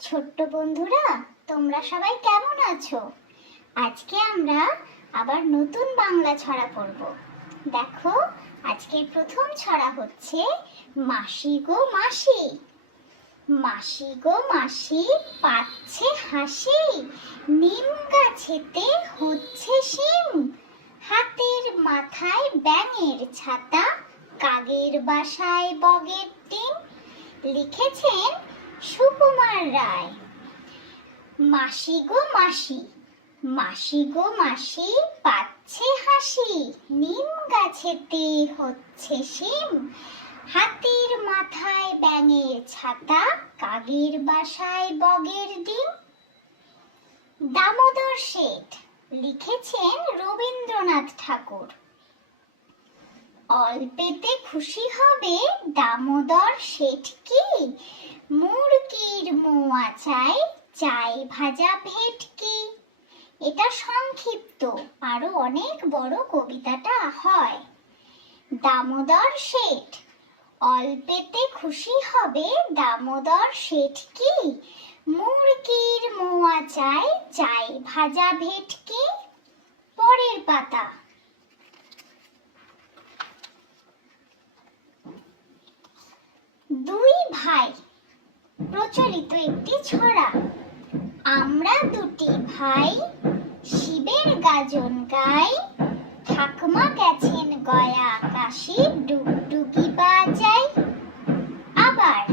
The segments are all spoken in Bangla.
ছোট্ট বন্ধুরা, তোমরা সবাই কেমন আছো? আজকে আমরা আবার নতুন বাংলা ছড়া পড়ব। দেখো, আজকের প্রথম ছড়া হচ্ছে মাসি গো মাসি। মাসি গো মাসি পাচ্ছে হাসি, নিম গাছেতে হচ্ছে শিম। হাতের মাথায় ব্যাঙের ছাতা, কাগের বাসায় বগের ডিম। লিখেছেন সুকুমার রায়। মাসি গো মাসি, মাসি গো মাসি পাচ্ছে হাসি, নিম গাছেতে হচ্ছে শিম। হাতির মাথায় ব্যাঙের ছাতা, কাগের বাসায় বগের ডিম। দামোদর শেঠ। লিখেছেন রবীন্দ্রনাথ ঠাকুর। অল্পেতে খুশি হবে দামোদর শেঠ কি, মুরগির মোয়া চাই, চাই ভাজা ভেটকি। এটা সংক্ষিপ্ত, আরো অনেক বড় কবিতাটা হয়। দামোদর শেঠ। অল্পেতে খুশি হবে দামোদর শেঠ কি, মুরগির মোয়া চাই, চাই ভাজা ভেটকি। পরের পাতা। দুই ভাই। প্রচলিত একটি ছড়া। আমরা দুটি ভাই, শিবের গাজন গাই, ঠাকুমা গেছেন গয়া কাশি, ডুগডুগি বাজাই। আবার,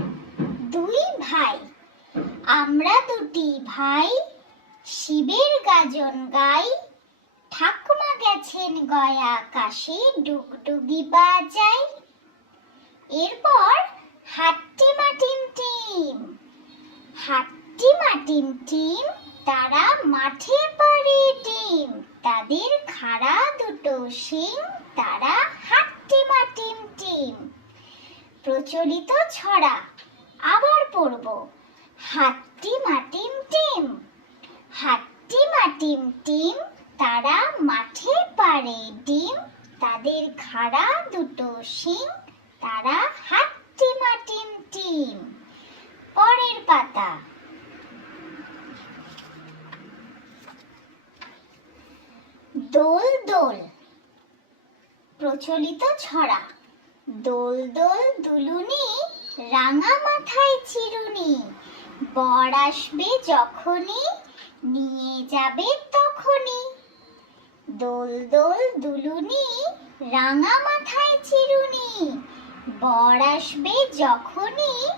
দুই ভাই। আমরা দুটি ভাই, শিবের গাজন গাই, ঠাকুমা গেছেন গয়া কাশি, ডুগডুগি বাজাই। এরপর হাট্টিমা টিম টিম। হাট্টিমা টিম টিম, তারা মাঠে পাড়ে ডিম, তাদের খাড়া দুটো শিং, তারা হাট্টিমা টিম টিম। প্রচলিত ছড়া। আবার পড়ব। হাট্টিমা টিম টিম। হাট্টিমা টিম টিম, তারা মাঠে পাড়ে ডিম, তাদের খাড়া দুটো শিং, তারা হাট্টিমা টিম টিম। পরের পাতা। দোল দোল। প্রচলিত ছড়া। দোল দোল দুলুনি, রাঙা মাথায় চিরুনি, বর আসবে যখনই, নিয়ে যাবে তখনই। দোল দোল দুলুনি, রাঙা মাথায় চিরুনি, বর আসবে যখনই,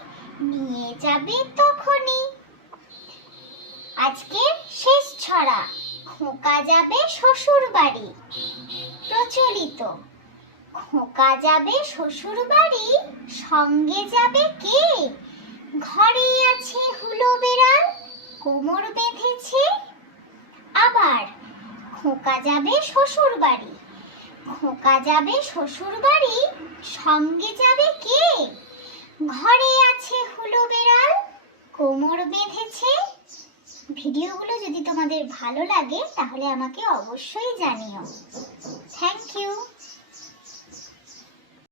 নিয়ে যাবে তখনই। আজকের শেষ ছড়া। খোকা যাবে শ্বশুর বাড়ি। প্রচলিত। খোকা যাবে শ্বশুর বাড়ি, সঙ্গে যাবে কে? ঘরে আছে হুলো বেড়াল, কোমর বেঁধেছে। আবার, খোকা যাবে শ্বশুর বাড়ি। খোকা যাবে শ্বশুর বাড়ি, সঙ্গে যাবে কে? ঘরে আছে হুলো বেড়াল, কোমর বেঁধেছে। ভিডিওগুলো যদি তোমাদের ভালো লাগে তাহলে আমাকে অবশ্যই জানিও। Thank you.